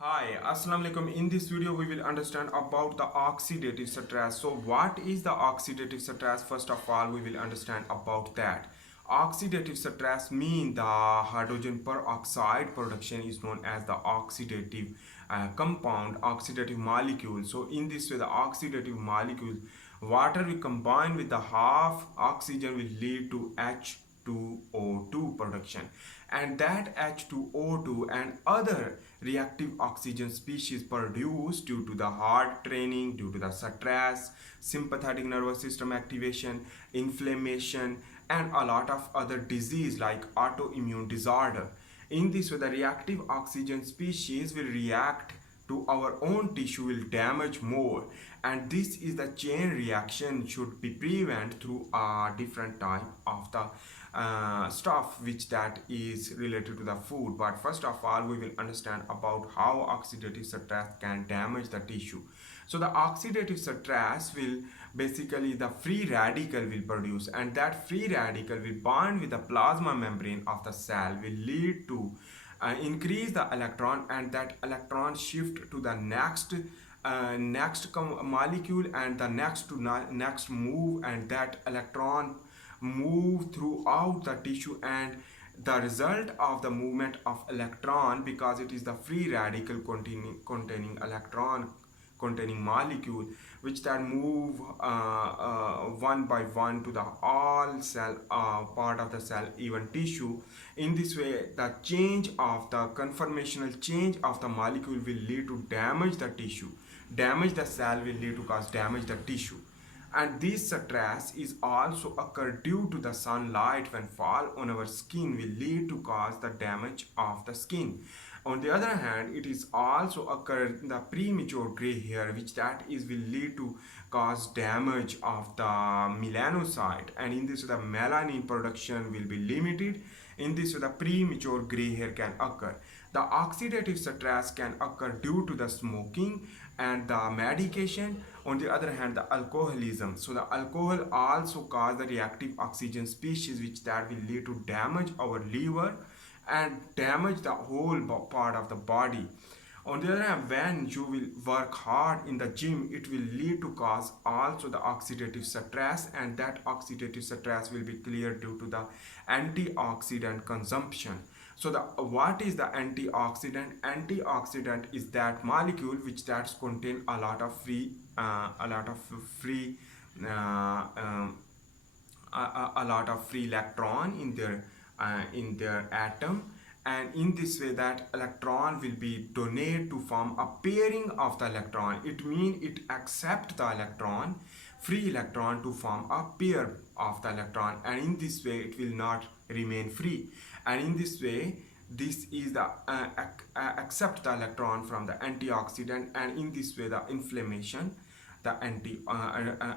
Hi, Assalamu alaikum. In this video, we will understand about the oxidative stress. So, what is the oxidative stress? First of all, we will understand about that. Oxidative stress means the hydrogen peroxide production is known as the oxidative compound, oxidative molecule. So, in this way, the oxidative molecule, water will combine with the half oxygen will lead to H2O2 production, and that H2O2 and other reactive oxygen species produced due to the heart training, due to the stress, sympathetic nervous system activation, inflammation, and a lot of other disease like autoimmune disorder. In this way, the reactive oxygen species will react to our own tissue will damage more, and this is the chain reaction should be prevent through a different type of the stuff which that is related to the food. But first of all, we will understand about how oxidative stress can damage the tissue. So the oxidative stress will basically the free radical will produce, and that free radical will bond with the plasma membrane of the cell will lead to increase the electron, and that electron shift to the next molecule, and the next move, and that electron move throughout the tissue, and the result of the movement of electron, because it is the free radical containing electron containing molecule which that move one by one to the all cell part of the cell, even tissue. In this way, the change of the conformational change of the molecule will lead to damage the tissue, damage the cell will lead to cause damage the tissue. And this stress is also occur due to the sunlight when fall on our skin will lead to cause the damage of the skin. On the other hand, it is also occur in the premature gray hair, which that is will lead to cause damage of the melanocyte, and in this the melanin production will be limited. In this the premature gray hair can occur. The oxidative stress can occur due to the smoking and the medication. On the other hand, the alcoholism. So the alcohol also cause the reactive oxygen species which that will lead to damage our liver and damage the whole part of the body. On the other hand, when you will work hard in the gym, it will lead to cause also the oxidative stress, and that oxidative stress will be cleared due to the antioxidant consumption. So the what is the antioxidant? Antioxidant is that molecule which that contain a lot of free uh, um, a lot of free electron in their atom, and in this way that electron will be donate to form a pairing of the electron. It means it accept the electron, free electron, to form a pair of the electron, and in this way it will not remain free. And in this way, this is the accept the electron from the antioxidant, and in this way the inflammation, the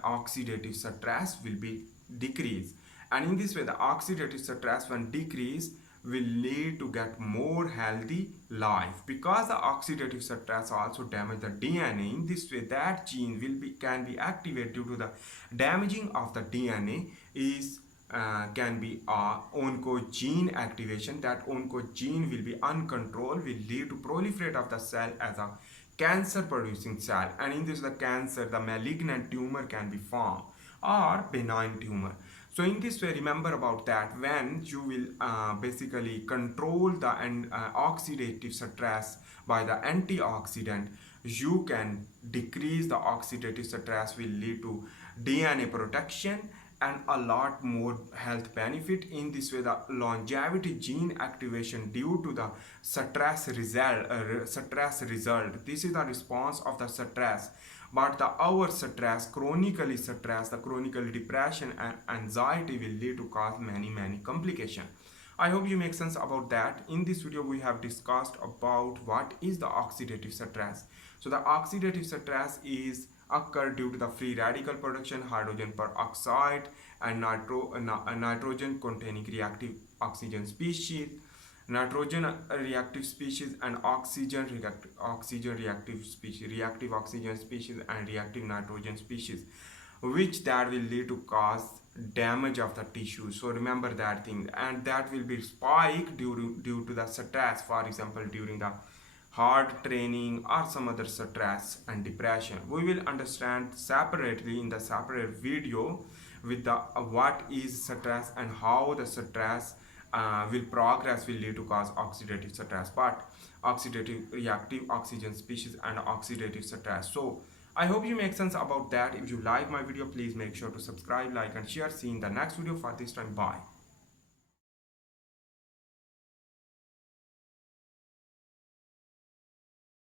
oxidative stress will be decreased. And in this way the oxidative stress when decrease will lead to get more healthy life, because the oxidative stress also damage the DNA. In this way that gene will be can be activated due to the damaging of the DNA is can be oncogene activation. That oncogene will be uncontrolled, will lead to proliferate of the cell as a cancer producing cell, and in this the cancer, the malignant tumor can be formed or benign tumor. So in this way, remember about that, when you will basically control the oxidative stress by the antioxidant, you can decrease the oxidative stress, will lead to DNA protection and a lot more health benefit. In this way, the longevity gene activation due to the stress result, this is the response of the stress. But the our stress, chronically stress, the chronical depression and anxiety will lead to cause many complications. I hope you make sense about that. In this video, we have discussed about what is the oxidative stress. So the oxidative stress is occur due to the free radical production, hydrogen peroxide, and nitrogen containing reactive oxygen species, nitrogen reactive species, and oxygen reactive species, reactive oxygen species, and reactive nitrogen species, which that will lead to cause damage of the tissue. So remember that thing, and that will be spike due to the stress. For example, during the hard training, or some other stress and depression. We will understand separately in the separate video with the what is stress and how the stress will progress will lead to cause oxidative stress, but oxidative reactive oxygen species and oxidative stress. So I hope you make sense about that. If you like my video, please make sure to subscribe, like and share. See you in the next video. For this time, bye.